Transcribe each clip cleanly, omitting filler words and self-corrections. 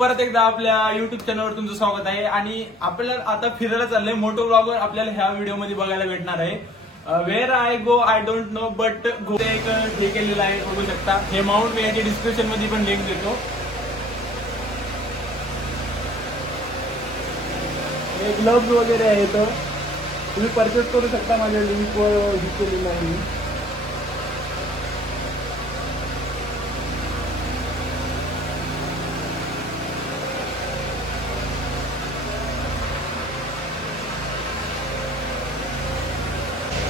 परत एकदा आपल्या युट्यूब चॅनलवर तुमचं स्वागत आहे. आणि आपल्याला आता फिरायला चाललंय. मोटो व्लॉगर आपल्याला ह्या व्हिडिओमध्ये बघायला भेटणार आहे. Wear I go I don't know but एक हे केलेलं आहे, बघू शकता. हे माउंट मी याची डिस्क्रिप्शन मध्ये पण लिंक देतो. हे ग्लव्स वगैरे आहेत, तुम्ही परचेस करू शकता. माझ्या लिंकवर हे केलेलं आहे.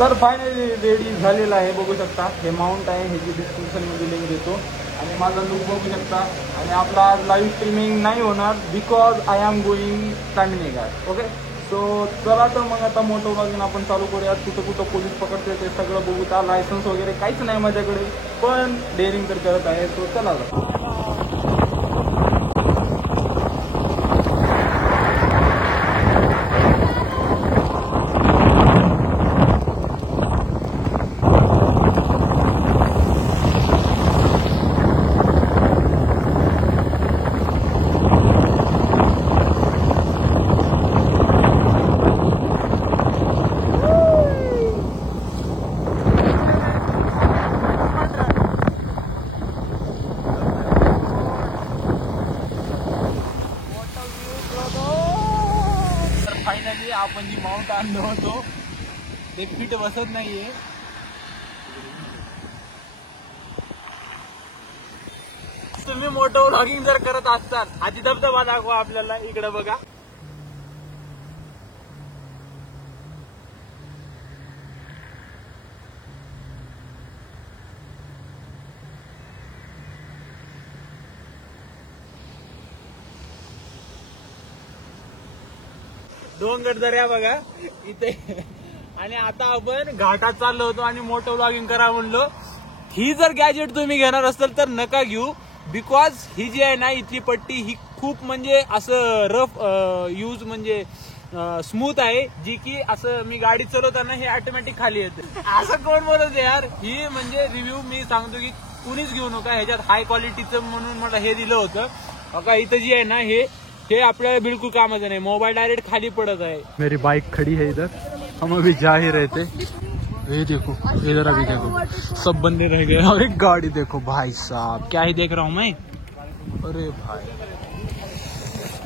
तर फायनली रेडी झालेला आहे, बघू शकता. हे माउंट आहे, ह्याची डिस्क्रिप्शनमध्ये लिंक देतो. आणि माझा लुक बघू शकता. आणि आपला आज लाईव्ह स्ट्रीमिंग नाही होणार because I am going Tamhini Ghat. Okay, so चला तर मग आता मोटो व्लॉगिंग आपण चालू करूयात. कुठं कुठं पोलीस पकडते ते सगळं बघू. त्या लायसन्स वगैरे काहीच नाही माझ्याकडे, पण डेअरिंग तर करत आहे. सो चला फायनली आपण जी माउंट आणलो होतो ते फिट बसत नाहीये. तुम्ही मोठं व्लॉगिंग जर करत असताल, आधी धबधबा दाखवा आपल्याला. इकडे बघा. डोंगर दर्या बघा इथे. आणि आता आपण घाटात चाललो होतो आणि मोठं व्लॉगिंग करा म्हणलो. ही जर गॅजेट तुम्ही घेणार असाल तर नका घेऊ, बिकॉज ही जी आहे ना इथली पट्टी ही खूप म्हणजे असं रफ यूज म्हणजे स्मूथ आहे, जी की असं मी गाडी चालवताना हे ऑटोमॅटिक खाली येते. असं कोण बोलत यार. ही म्हणजे रिव्ह्यू मी सांगतो की कुणीच घेऊ नका. ह्याच्यात हाय क्वालिटीचं म्हणून मला हे दिलं होतं. बघा इथं जी आहे ना हे आपल्याला बिल्कुल कामाचं नाही. मोबाईल डायरेक्ट खाली पडत आहे. मेरी बाइक खड़ी है इधर, हम अभी जा ही रहे थे. ये देखो, इधर अभी देखो सब बंदे रह गए. और एक गाड़ी देखो भाई साहब, क्या ही देख रहा हूँ मैं. अरे भाई,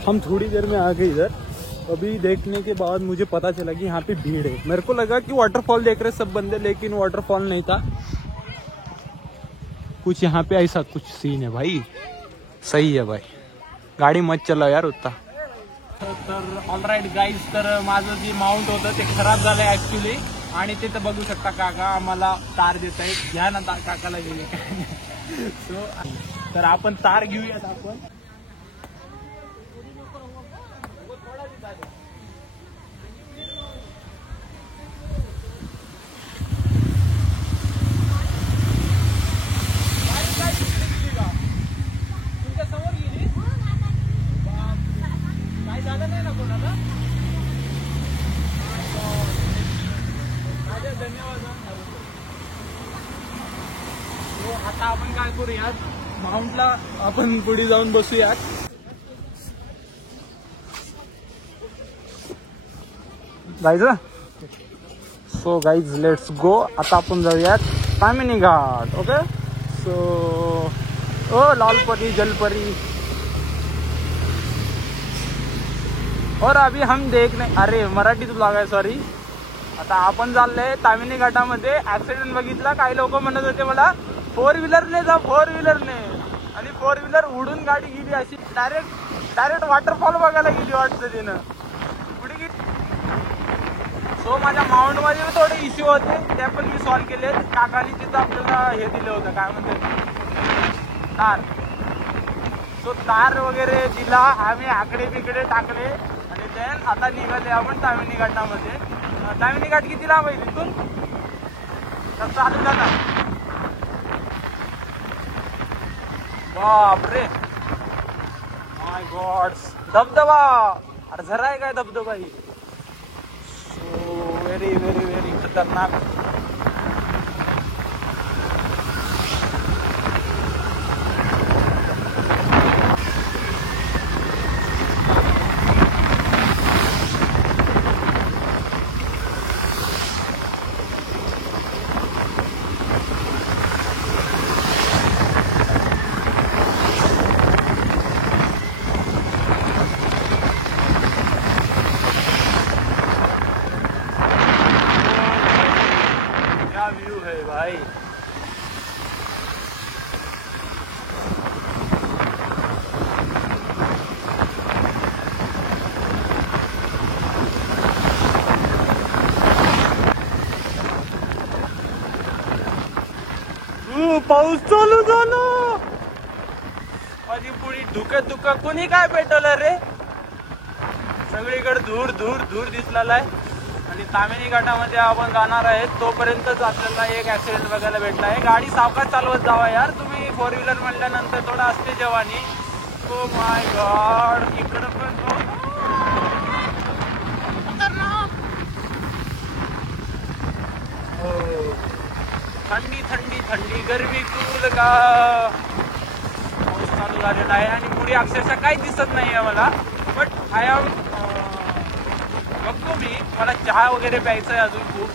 हम थोड़ी देर में आ गए इधर. अभी देखने के बाद मुझे पता चला कि यहाँ पे भीड़ है. मेरे को लगा कि वाटरफॉल देख रहे सब बंदे, लेकिन वाटरफॉल नहीं था. कुछ यहाँ पे ऐसा कुछ सीन है भाई. सही है भाई, गाडी मत चलाव यार उत्ता. तर ऑलराईट गाईज, तर माझं जे माउंट होतं ते खराब झालंय ऍक्च्युली. आणि ते तर बघू शकता काका आम्हाला तार देत आहेत. घ्या ना काकाला गेले. सो तर आपण तार घेऊयात आपण. आता आपण काय करूयात, माउंटला आपण पुढे जाऊन बसूयात. जायचं. So guys let's go. आता आपण जाऊयात तामिनी घाट. ओके, सो ओ लालपरी जलपरी. और अभी हम देखने, अरे मराठीत ब्लॉग आहे, सॉरी. आता आपण चाललोय तामिनी घाटामध्ये. ऍक्सिडेंट बघितला, काही लोक म्हणत होते मला 4 व्हीलरने जा, 4 व्हीलरने. आणि 4 व्हीलर उडून गाडी गेली अशी डायरेक्ट वॉटरफॉल बघायला गेली वाटतं तिनं. पुढे गेली. सो माझ्या माउंट मध्ये थोडे इश्यू होते, ते पण मी सॉल्व्ह केले. काकानी तिथं आपल्याला हे दिलं होतं, काय म्हणतात, तार. सो तार वगैरे दिला, आम्ही आकडे बिकडे टाकले आणि देन आता निघाले आपण तामिनी घाटामध्ये. तामिनी घाट किती लांब आहे तिथून? तर चालू झाला. बापरे, माय गॉड. धबधबा, अरे झरा आहे काय धबधबा ही. सो व्हेरी व्हेरी व्हेरी खतरनाक. भाई. पाऊस चालू झाला. माझी पुढी धुक कोणी काय पेटवलं रे. सगळीकडे धूर धूर धूर दिसलेला आहे. आणि तामिनी घाटामध्ये आपण जाणार आहे. तोपर्यंतच आपल्याला एक ऍक्सिडेंट बघायला भेटला आहे. गाडी सावकाश चालवत जावा यार तुम्ही. 4 व्हीलर म्हणल्यानंतर थोडा असते जवानी. Oh my God. इकडं पण थंडी थंडी थंडी गरमी कूल का. पाऊस चालू झालेला आहे आणि पुढे अक्षरशः काही दिसत नाही आहे मला. बट आय एम बघतो मी. मला चहा वगैरे प्यायचा आहे अजून खूप.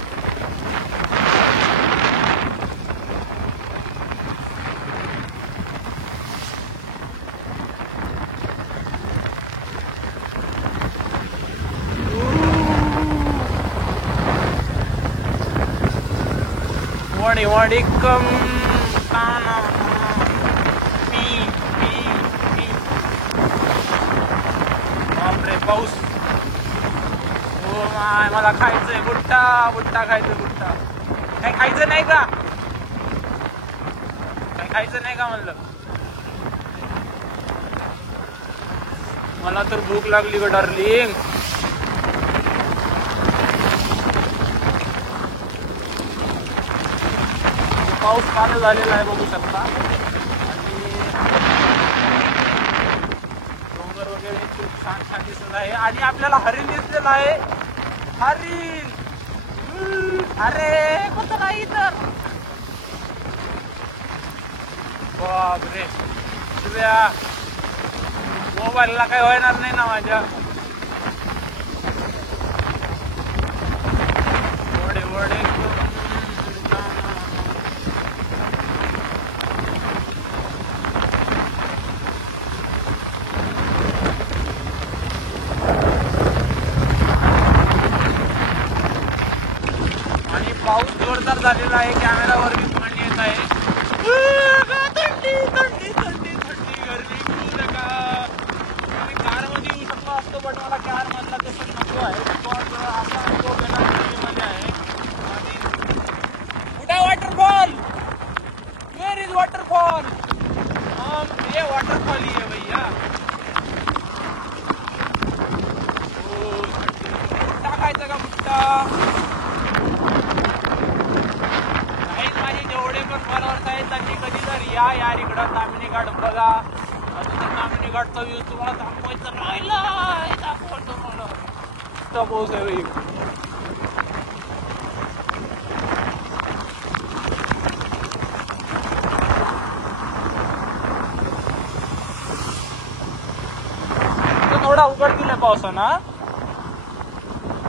वडी वडी कम बापरे पाऊस. हो माय मला खायचंय बुट्टा बुट्टा खायचं बुट्टा. काही खायचं नाही का. काही खायचं नाही का म्हणलं. मला तर भूक लागली ग डार्लिंग. पाऊस चालू झालेला आहे बघू शकता. डोंगर वगैरे खूप छान छान दिसत आहे. आणि आपल्याला हरिण दिसलेलं आहे. हरिण. अरे कुठं नाही तर. बापरे शिव्या. मोबाईलला काही होणार नाही ना माझ्या. वडे वडे पाऊस जोरदार झालेला आहे. कॅमेरावर मी पाणी येत आहे. थंडी थंडी थंडी थंडी गरमी करू नका. मी कारमध्ये येऊ शकलो असतो बट मला कार मधला तसं नको आहे. असा अनुभव घेण्याची मजा आहे. कुठे वॉटरफॉल. Where is waterfall. ये वॉटरफॉल ही है भैया. हो बुट्टा खायचा का बुट्टा. जेवढे पण फॉलोअर्स आहेत त्यांनी कधी तर या यार इकडं तामिनी घाट बघा. तामिनी घाटचा व्ह्यू तुम्हाला दाखवायचं राहिला. दाखवतो मला. पाऊस आहे भाई. थोडा उघड दिलाय पावसानं.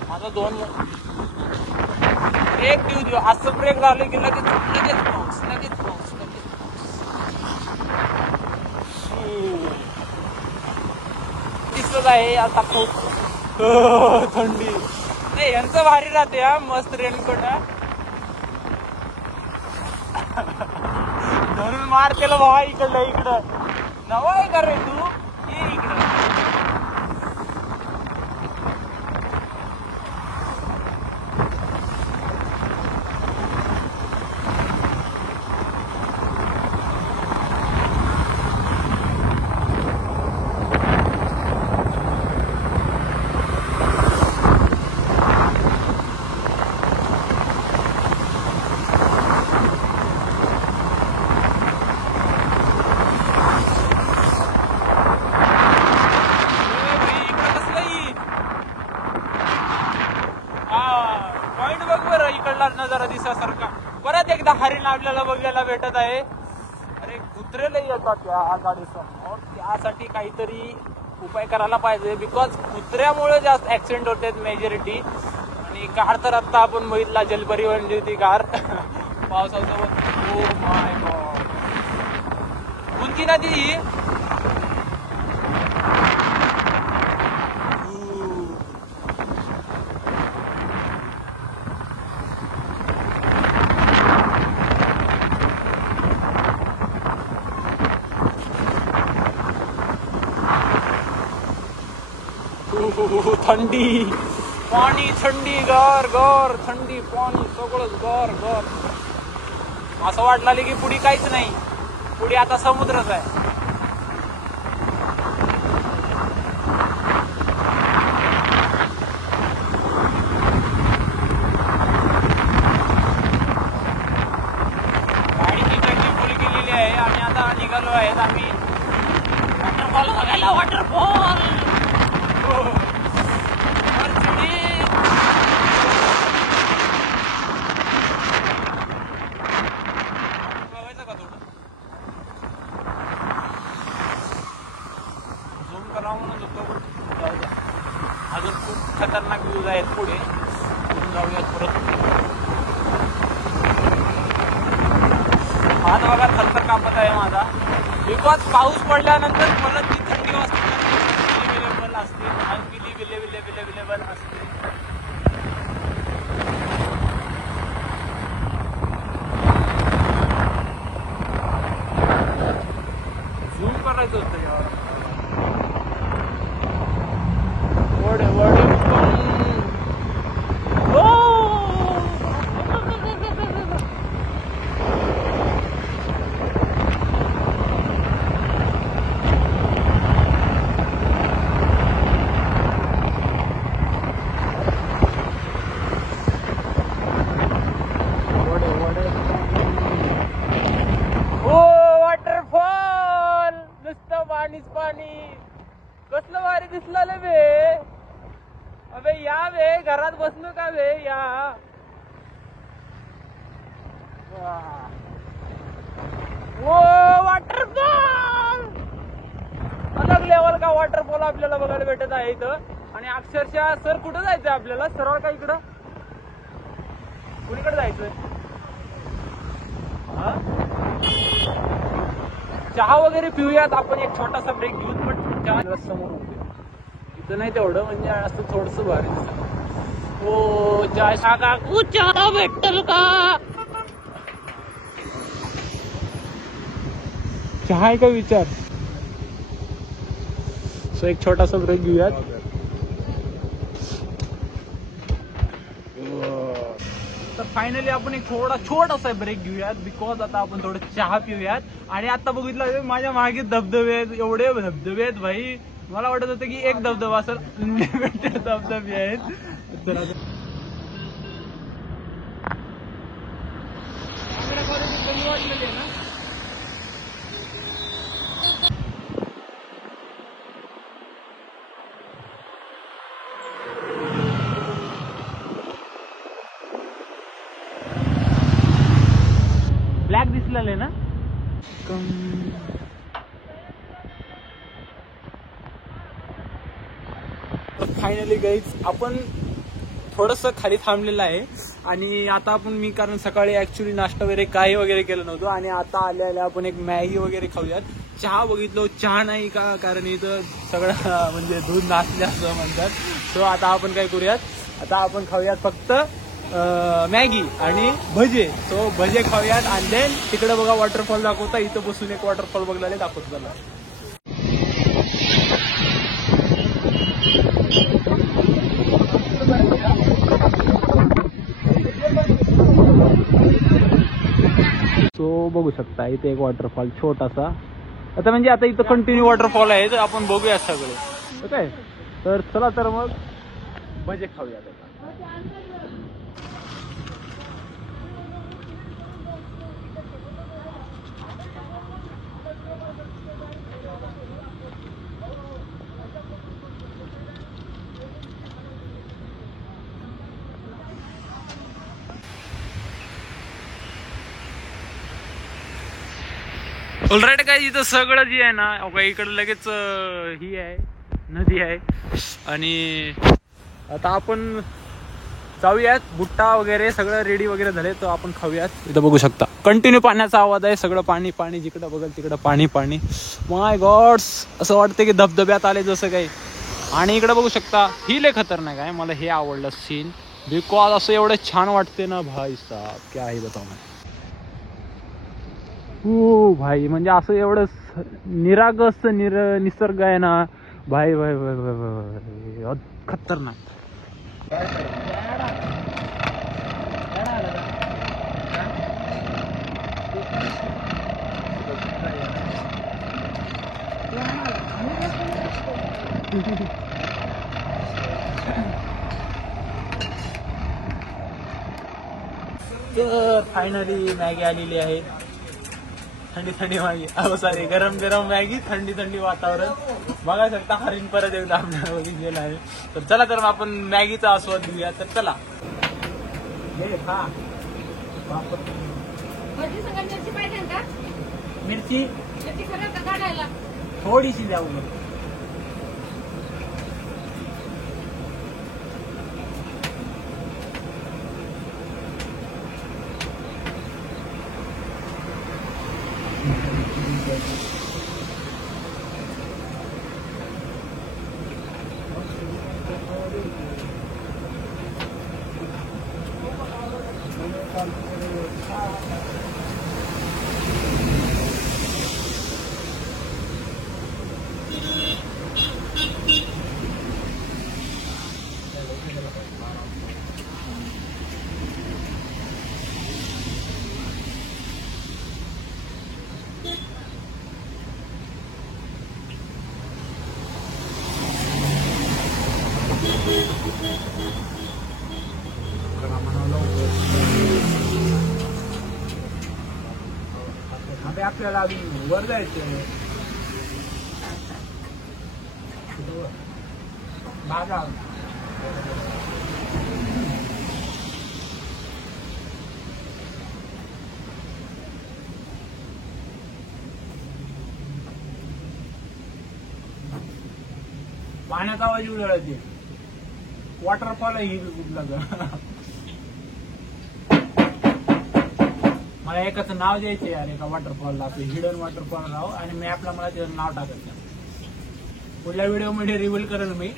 माझा 2 ब्रेक देऊ असं ब्रेक झाले की लगेच लगेच पाऊस लगेच पाऊस लगेच दिसत आहे आता खूप. थंडी नाही यांचं भारी राहते हा. मस्त रेनकोट धरून मारतेला भावा. इकडलं इकडं नवा आहे का रे तू. ये इकडं. नजारा दिसासारखा. परत एकदा हरिण आपल्याला बघायला भेटत आहे. अरे कुत्रे लई येतात या गाडीसमोर. त्यासाठी काहीतरी उपाय करायला पाहिजे. बिकॉज कुत्र्यामुळे जास्त ऍक्सिडेंट होते मेजॉरिटी. आणि कार तर आता आपण बघितला जलपरिवहन जी ती कार पावसासोबत. Oh my God. कोणती नदी ही. थंडी पाणी, थंडी गार गार, थंडी पाणी, सगळंच गार गार. असं वाटलं की पुढे काहीच नाही, पुढे आता समुद्रच आहे. गाडीची चक्की फुल केलेली आहे आणि आता निघालो आहेत आम्ही वॉटरफॉल बघायला. वॉटरफॉल बघायचं का थोडं झूम करावं म्हणून होतो. जाऊ द्या, अजून खूप खतरनाक व्ह्यूज आहेत पुढे, जाऊयात परत. हात बघा थरथर कापत आहे माझा, बिकॉज पाऊस पडल्यानंतर परत ती थंडी वाजते अवेलेबल असते, अवेलेबल असते. झूम करायचं होतं यावर. वडे वडे पाणी कसलं भारी दिसलं बे. अबे या बे, घरात बसलो का बे, या. वो वॉटरफॉल, अलग लेवल का वॉटरफॉल आपल्याला बघायला भेटत आहे इथं. आणि अक्षरशः सर कुठं जायचंय आपल्याला, सरळ का इकडं कुणीकडे जायचंय. चहा वगैरे पिऊयात आपण, एक छोटासा ब्रेक घेऊन. पण चहा समोर होते इथं नाही तेवढं, म्हणजे असं थोडस भारी दिसत. हो चहा काकू, चहा भेटल का. चहा आहे का विचार. सो एक छोटासा ब्रेक घेऊयात. तर फायनली आपण एक छोटासा ब्रेक घेऊयात, बिकॉज आता आपण थोडं चहा पिऊयात. आणि आता बघितलं माझ्या मागे धबधबे आहेत, एवढे धबधबे आहेत भाई. मला वाटत होतं की एक धबधबा असेल, अनलिमिटेड धबधबे आहेत. तर वाटलेले ना. ब्लॅक दिसलेले ना. फायनली गाईज आपण थोडस खाली थांबलेलं आहे. आणि आता आपण कारण सकाळी ऍक्च्युली नाश्ता वगैरे काही वगैरे केलं नव्हतं. आणि आता आल्या आपण एक मॅगी वगैरे खाऊयात. चहा बघितलो, चहा नाही का, कारण इथं सगळं म्हणजे दूध नाचले असं म्हणतात. सो आता आपण काय करूयात, आता आपण खाऊयात फक्त मॅगी आणि भजे. सो भजे खाऊयात आणि देन तिकडे बघा वॉटरफॉल दाखवता. इथं बसून एक वॉटरफॉल बघायला दाखवतो त्याला. सो बघू शकता इथे एक वॉटरफॉल छोटासा. आता म्हणजे आता इथं कंटिन्यू वॉटरफॉल आहे, तर आपण बघूया सगळे. ओके, तर चला तर मग भजे खाऊया. ऑलराईट काय, इथं सगळं जे आहे ना, इकडे लगेच ही आहे, नदी आहे. आणि आता आपण जाऊयात. बुट्टा वगैरे सगळं रेडी वगैरे झाले, तर आपण खाऊयात. इथं बघू शकता कंटिन्यू पाण्याचा आवाज आहे, सगळं पाणी पाणी, जिकडं बघल तिकडं पाणी पाणी. माय गॉड्स, असं वाटतं की धबधब्यात आले जसं काही. आणि इकडं बघू शकता, ही लय खतरनाक आहे. मला हे आवडलं सीन, बिकॉज असं एवढं छान वाटते ना भाई साहब, क्या आहे बताऊ मैं. हो भाई, म्हणजे असं एवढं निरागस निसर्ग आहे ना, भाई भाई भाई भाई भाई भाई खतरनाक. तर फायनली मॅगी आलेली आहे. थंडी थंडी मॅगी, अहो सॉरी, गरम गरम मॅगी, थंडी थंडी वातावरण बघा शकता. हरिण परत एकदा आपल्याला बघितलेला आहे. तर चला तर आपण मॅगीचा आस्वाद घेऊया. तर चला. मिरची थोडीशी द्या उलट. आपल्याला अजून वर जायचं. बाजार पाण्याचा आवाज उडळते. वॉटरफॉल आहे ही कुठला. मला एकाच नाव द्यायचे यार एका वॉटरफॉलला, आपलं हिडन वॉटरफॉल नाव, आणि मॅपला मला त्याचं नाव टाकायचं. पुढल्या व्हिडिओ मध्ये रिव्हील करेल मी.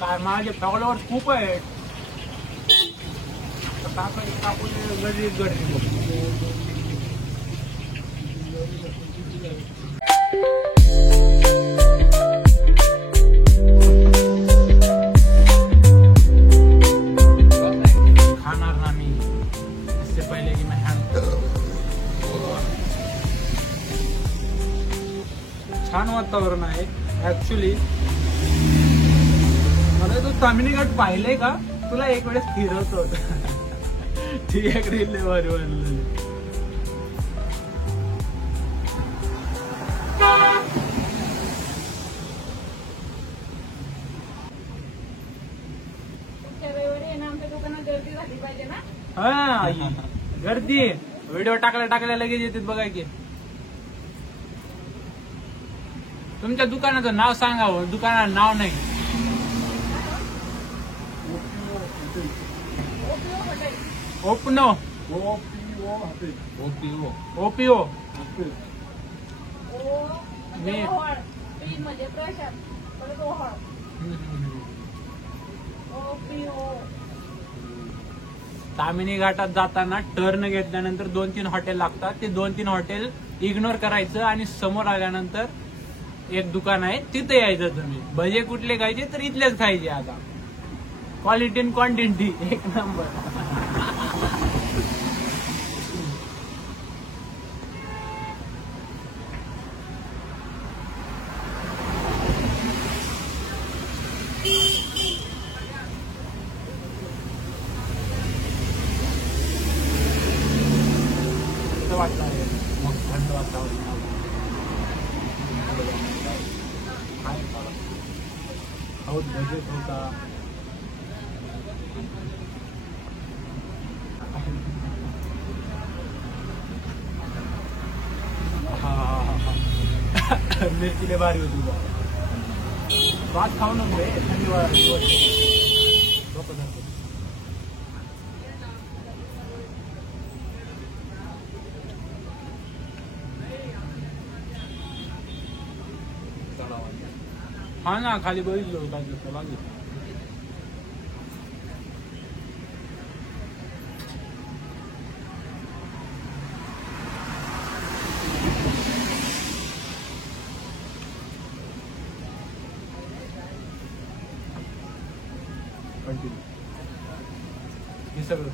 काय माझे फॉलोअर्स खूप आहेत. खाणार ना मी इससे पहले की मैं छान वातावरण आहे ऍक्च्युली. मला तू तामिनी घाट पाहिलंय का? तुला एक वेळेस फिरवत होत. ठीक आहे, रील भारी बनलेली. हा गर्दी. व्हिडिओ टाकल्या लगेच येते बघा की. तुमच्या दुकानाचं नाव सांगा. दुकानाचं नाव नाही. ओपनो ओपीओ तामिनी घाटात जाताना टर्न घेतल्यानंतर 2-3 हॉटेल लागतात. ते 2-3 हॉटेल इग्नोर करायचं आणि समोर आल्यानंतर एक दुकान आहे तिथे यायचं. तुम्ही भजे कुठले खायचे तर इथलेच खायचे. आता क्वालिटी आणि क्वांटिटी एक नंबर. मग थंड वातावरण बजेट होता. मिरचीले भारी होती. भात खाऊ नको थंडी हा ना खाली बघितलं होतं. हे सगळं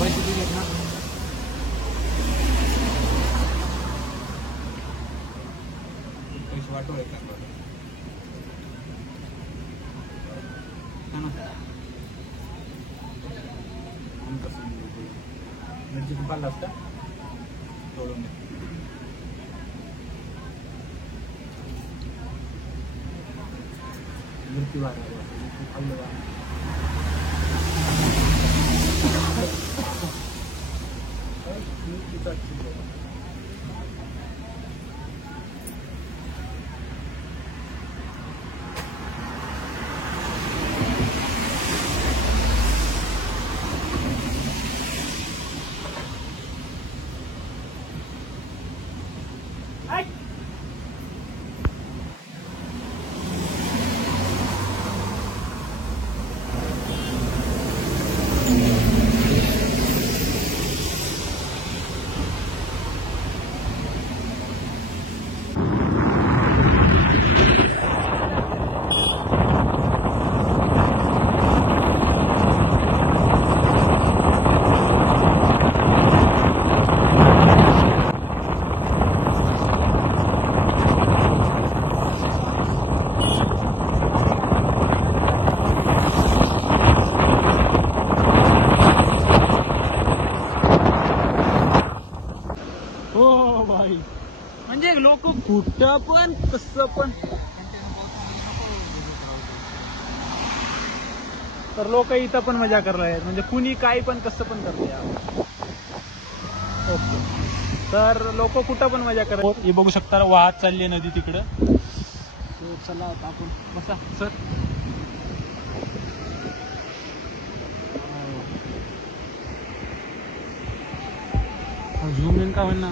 पैसे दिलेत ना. पैसे वाटवले का मिरची पाला असता तोडून मिरची वाढ म्हणजे लोक कुठं पण कसं पण तर लोक इथं पण मजा करतायत म्हणजे कुणी काही पण कसं पण करते. ओके तर लोक कुठं पण मजा करतात. हे बघू शकता वाहत चालली आहे नदी तिकडं. चला आता आपण बसा सर. झूम इन का होईल ना.